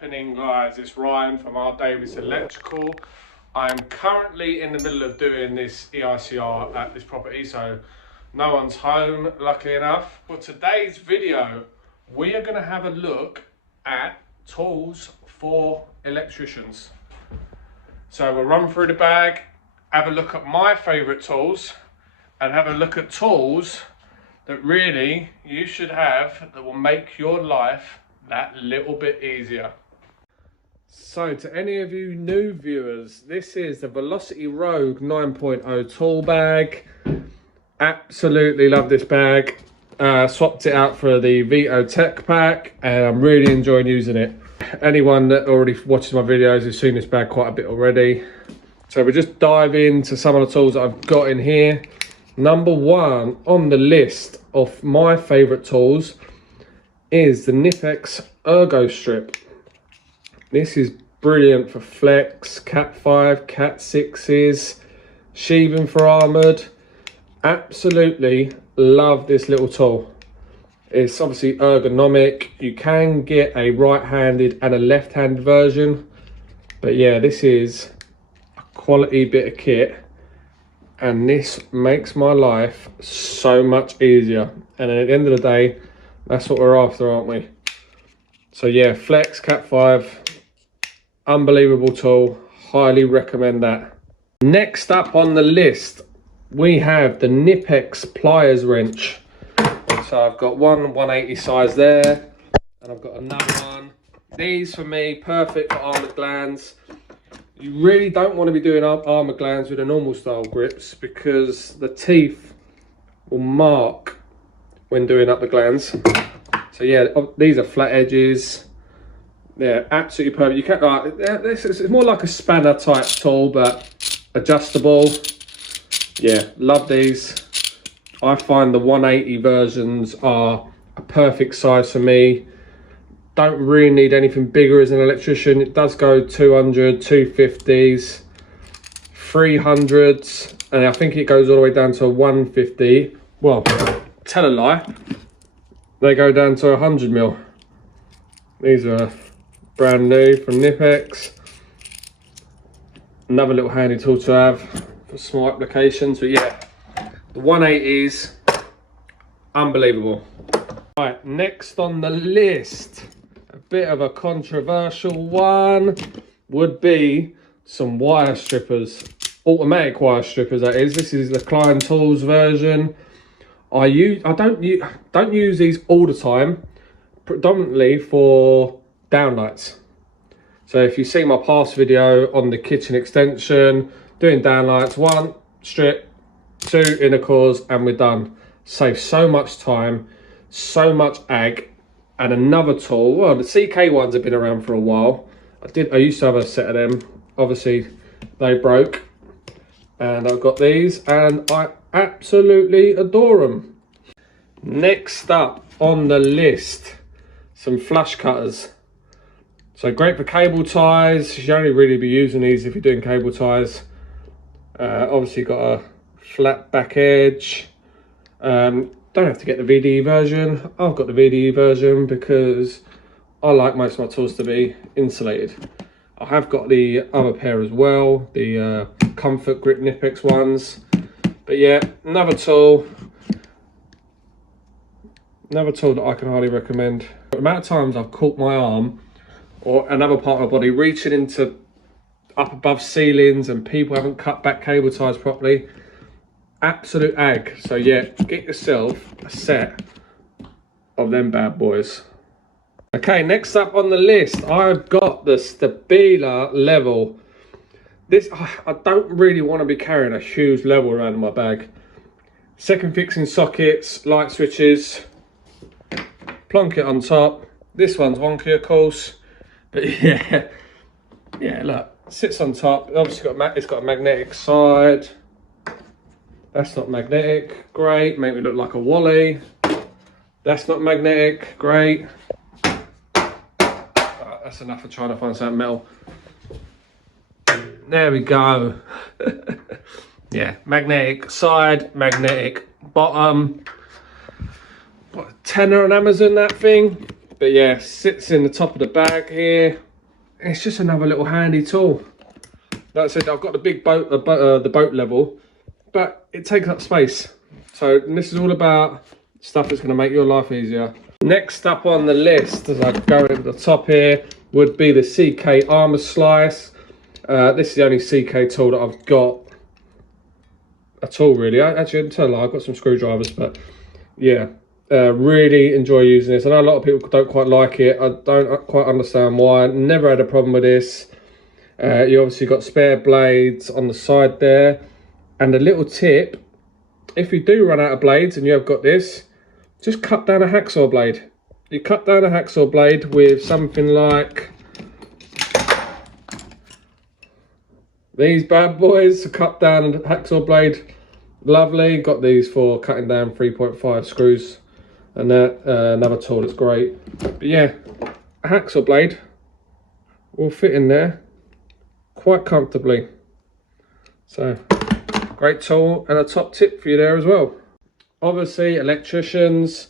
happening, guys? It's Ryan from R. Davis Electrical. I'm currently in the middle of doing this EICR at this property, so no one's home, luckily enough. For today's video, we are going to have a look at tools for electricians. So we'll run through the bag, have a look at my favourite tools, and have a look at tools that really you should have that will make your life that little bit easier. So to any of you new viewers, this is the Velocity Rogue 9.0 tool bag. Absolutely love this bag. Swapped it out for the Vito Tech Pack and I'm really enjoying using it. Anyone that already watches my videos has seen this bag quite a bit already. So we'll just dive into some of the tools that I've got in here. Number one on the list of my favourite tools is the Knipex Ergo Strip. This is brilliant for flex, Cat 5, Cat 6s, sheathing for armoured. Absolutely love this little tool. It's obviously ergonomic. You can get a right-handed and a left-handed version. But yeah, this is a quality bit of kit. And this makes my life so much easier. And at the end of the day, that's what we're after, aren't we? So yeah, Flex Cat 5, unbelievable tool. Highly recommend that. Next up on the list, we have the Knipex pliers wrench. So I've got one 180 size there, and I've got another one. These for me, perfect for armoured glands. You really don't want to be doing armoured glands with the normal style grips because the teeth will mark when doing up the glands. So yeah, these are flat edges. They're absolutely perfect. You can't, it's more like a spanner type tool, but adjustable. Yeah, love these. I find the 180 versions are a perfect size for me. Don't really need anything bigger as an electrician. It does go 200, 250s, 300s, and I think it goes all the way down to 150. Well, tell a lie. They go down to 100 mil. These are brand new from Knipex. Another little handy tool to have for small applications. But yeah, the 180s, unbelievable. Right, next on the list, a bit of a controversial one, would be some wire strippers. Automatic wire strippers, that is. This is the Klein Tools version. I don't use these all the time, predominantly for downlights. So if you see my past video on the kitchen extension, doing downlights, one strip, two inner cores, and we're done. Saves so much time, so much ag. And another tool, well, the CK ones have been around for a while. I used to have a set of them. Obviously, they broke. And I've got these, and I absolutely adore them. Next up on the list, some flush cutters. So great for cable ties. You should only really be using these if you're doing cable ties. Obviously got a flat back edge. Don't have to get the VDE version. I've got the VDE version because I like most of my tools to be insulated. I have got the other pair as well, the Comfort Grip Knipex ones. But yeah, another tool that I can highly recommend. The amount of times I've caught my arm or another part of my body reaching into up above ceilings and people haven't cut back cable ties properly. Absolute ag. So yeah, get yourself a set of them bad boys. Okay, next up on the list, I've got the Stabila level. This, I don't really want to be carrying a huge level around in my bag. Second fixing sockets, light switches, plonk it on top. This one's wonky, of course, but yeah, look, sits on top. Obviously it's got a magnetic side. That's not magnetic, great. Make me look like a Wally. That's not magnetic, great. That's enough for trying to find something metal. There we go. Yeah, magnetic side, magnetic bottom. What, a tenner on Amazon, that thing? But yeah, sits in the top of the bag here. it's just another little handy tool. Like I said, I've got the big boat, the boat level, but it takes up space. So this is all about stuff that's going to make your life easier. Next up on the list, as I go at the top here, would be the CK armor slice. This is the only CK tool that I've got at all, really. I didn't tell a lie, I've got some screwdrivers, but yeah, really enjoy using this. I know a lot of people don't quite like it. I don't quite understand why. Never had a problem with this. You obviously got spare blades on the side there, and a little tip, if you do run out of blades and you have got this, just cut down a hacksaw blade. You cut down a hacksaw blade with something like these bad boys. Cut down a hacksaw blade, lovely. Got these for cutting down 3.5 screws, and that another tool that's great. But yeah, a hacksaw blade will fit in there quite comfortably. So great tool, and a top tip for you there as well. Obviously, electricians,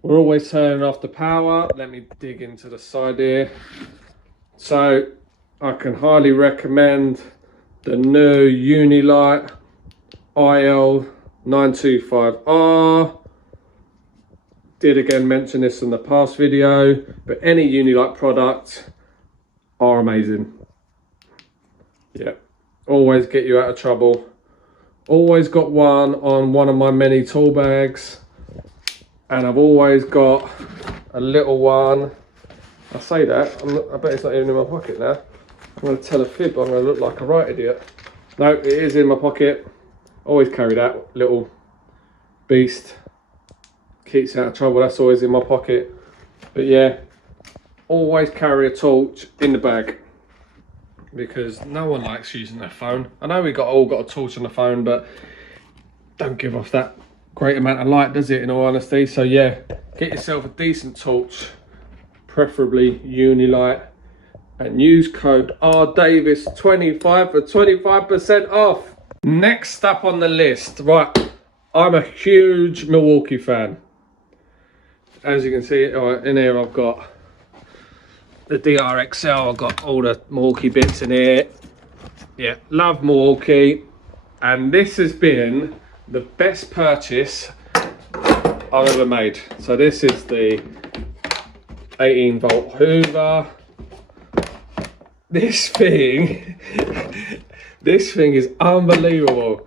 we're always turning off the power. Let me dig into the side here. So I can highly recommend the new Unilight IL925R. Did again mention this in the past video, but any Unilight product are amazing. Yeah, always get you out of trouble. Always got one on one of my many tool bags, and I've always got a little one. I say that, I bet it's not even in my pocket now. I'm going to tell a fib, I'm going to look like a right idiot. No, it is in my pocket. Always carry that little beast. Keeps you out of trouble, that's always in my pocket. But yeah, always carry a torch in the bag, because no one likes using their phone. I know we all got a torch on the phone, but don't give off that great amount of light, does it, in all honesty? So yeah, get yourself a decent torch, preferably Unilight, and use code RDavis25 for 25% off. Next up on the list, right, I'm a huge Milwaukee fan. As you can see, in here I've got the DRXL, I've got all the Milwaukee bits in here. Yeah, love Milwaukee, and this has been the best purchase I've ever made. So this is the 18-volt Hoover. This thing is unbelievable.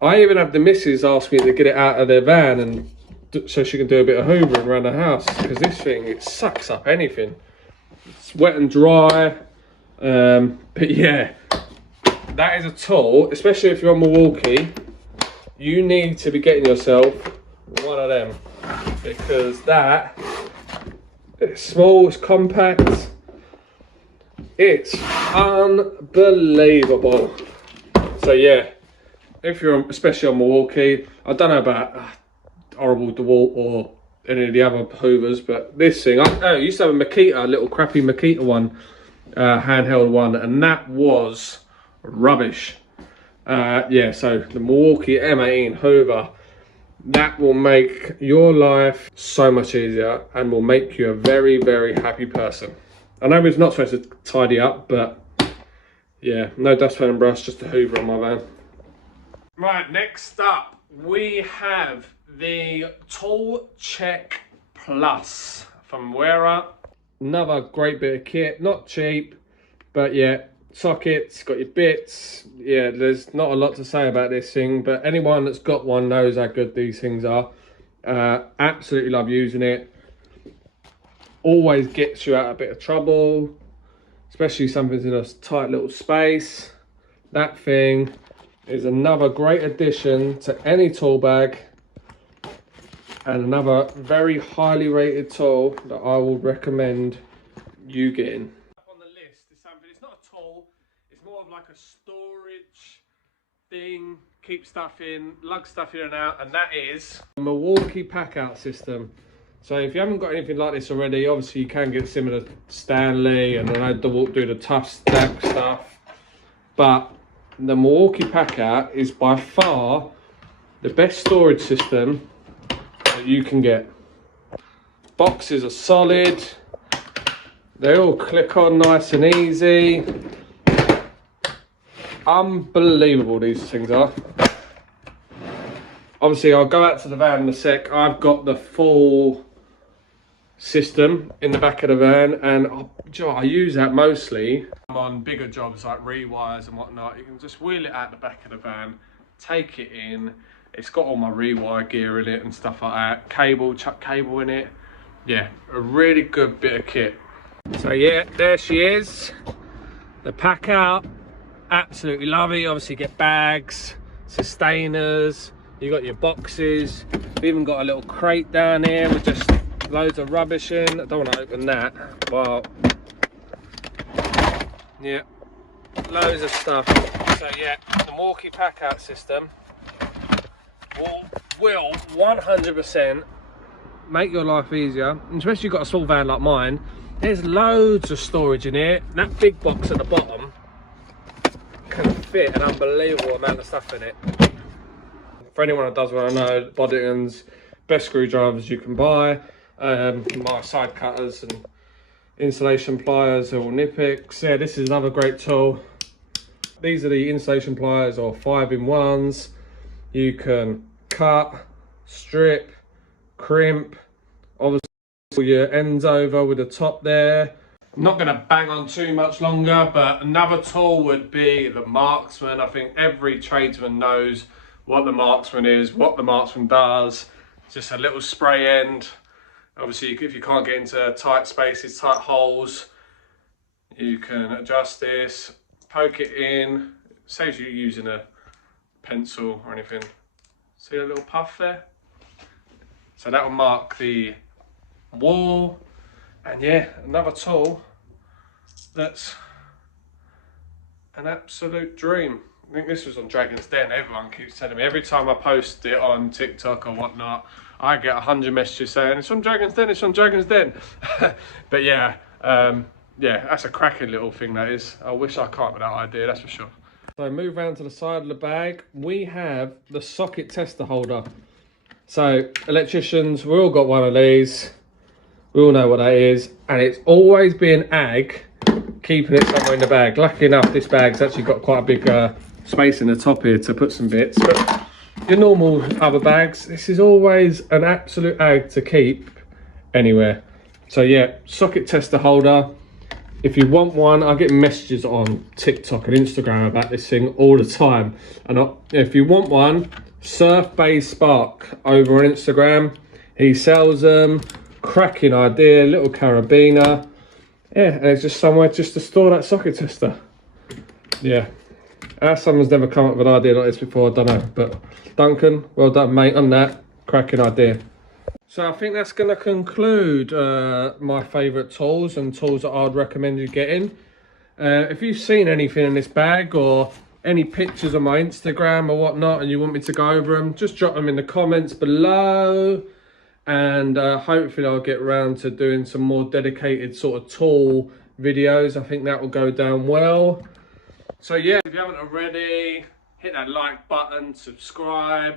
I even have the missus ask me to get it out of their van, and so she can do a bit of hoovering around the house, because this thing, it sucks up anything. It's wet and dry, but yeah, that is a tool, especially if you're on Milwaukee. You need to be getting yourself one of them, because that, it's small, it's compact, it's unbelievable. So yeah, if you're especially on Milwaukee, I don't know about Horrible DeWalt or any of the other Hoovers, but this thing, I used to have a Makita, a little crappy Makita one, handheld one, and that was rubbish. Yeah, so the Milwaukee M18 Hoover, that will make your life so much easier and will make you a very, very happy person. I know it's not supposed to tidy up, but yeah, no dustpan and brush, just a Hoover on my van. Right, next up we have the Tool Check Plus from Wera. Another great bit of kit, not cheap, but yeah, sockets, got your bits. Yeah, there's not a lot to say about this thing, but anyone that's got one knows how good these things are. Absolutely love using it. Always gets you out of a bit of trouble, especially something's in a tight little space. That thing is another great addition to any tool bag, and another very highly rated tool that I would recommend you getting. On the list is something, it's not a tool, it's more of like a storage thing, keep stuff in, lug stuff in and out, and that is a Milwaukee packout system. So if you haven't got anything like this already, obviously you can get similar to Stanley, and I know DeWalt do the tough stack stuff, but the Milwaukee packout is by far the best storage system that you can get. Boxes are solid, They all click on nice and easy. Unbelievable these things are. Obviously I'll go out to the van in a sec. I've got the full system in the back of the van, and I use that mostly on bigger jobs like rewires and whatnot. You can just wheel it out the back of the van, take it in. It's got all my rewire gear in it and stuff like that. Cable, chuck cable in it. Yeah, a really good bit of kit. So yeah, there she is, the packout. Absolutely love it. You obviously get bags, sustainers, you got your boxes. We've even got a little crate down here with just loads of rubbish in. I don't want to open that, but yeah, loads of stuff. So yeah, the Milwaukee packout system will 100% make your life easier, and especially if you've got a small van like mine. There's loads of storage in here. That big box at the bottom can fit an unbelievable amount of stuff in it. For anyone that does want to know, Boddington's best screwdrivers you can buy. My side cutters and insulation pliers are all Nipix. Yeah, this is another great tool. These are the insulation pliers, or 5-in-1s. You can cut, strip, crimp, obviously pull your ends over with the top there. I'm not going to bang on too much longer, but another tool would be the marksman. I think every tradesman knows what the marksman is, what the marksman does. It's just a little spray end. Obviously, if you can't get into tight spaces, tight holes, you can adjust this, poke it in. It saves you using a pencil or anything. See a little puff there? So that will mark the wall. And yeah, another tool that's an absolute dream. I think this was on Dragon's Den. Everyone keeps telling me, every time I post it on TikTok or whatnot, I get 100 messages saying, it's from Dragon's Den, it's from Dragon's Den. But yeah, yeah, that's a cracking little thing, that is. I wish I can't with that idea, that's for sure. So move around to the side of the bag. We have the socket tester holder. So electricians, we all got one of these. We all know what that is. And it's always been ag keeping it somewhere in the bag. Lucky enough, this bag's actually got quite a big space in the top here to put some bits. But your normal other bags, this is always an absolute ag to keep anywhere. So yeah, socket tester holder. If you want one, I get messages on TikTok and Instagram about this thing all the time. And if you want one, Surf Bay Spark over on Instagram. He sells them. Cracking idea, little carabiner. Yeah, and it's just somewhere just to store that socket tester. Yeah, someone's never come up with an idea like this before, I don't know. But Duncan, well done mate on that. Cracking idea. So I think that's going to conclude my favourite tools and tools that I'd recommend you getting. If you've seen anything in this bag or any pictures on my Instagram or whatnot and you want me to go over them, just drop them in the comments below. And hopefully I'll get around to doing some more dedicated sort of tool videos. I think that will go down well. So yeah, if you haven't already, hit that like button, subscribe.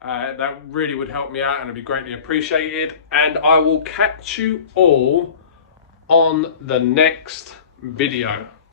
That really would help me out and it'd be greatly appreciated. And I will catch you all on the next video.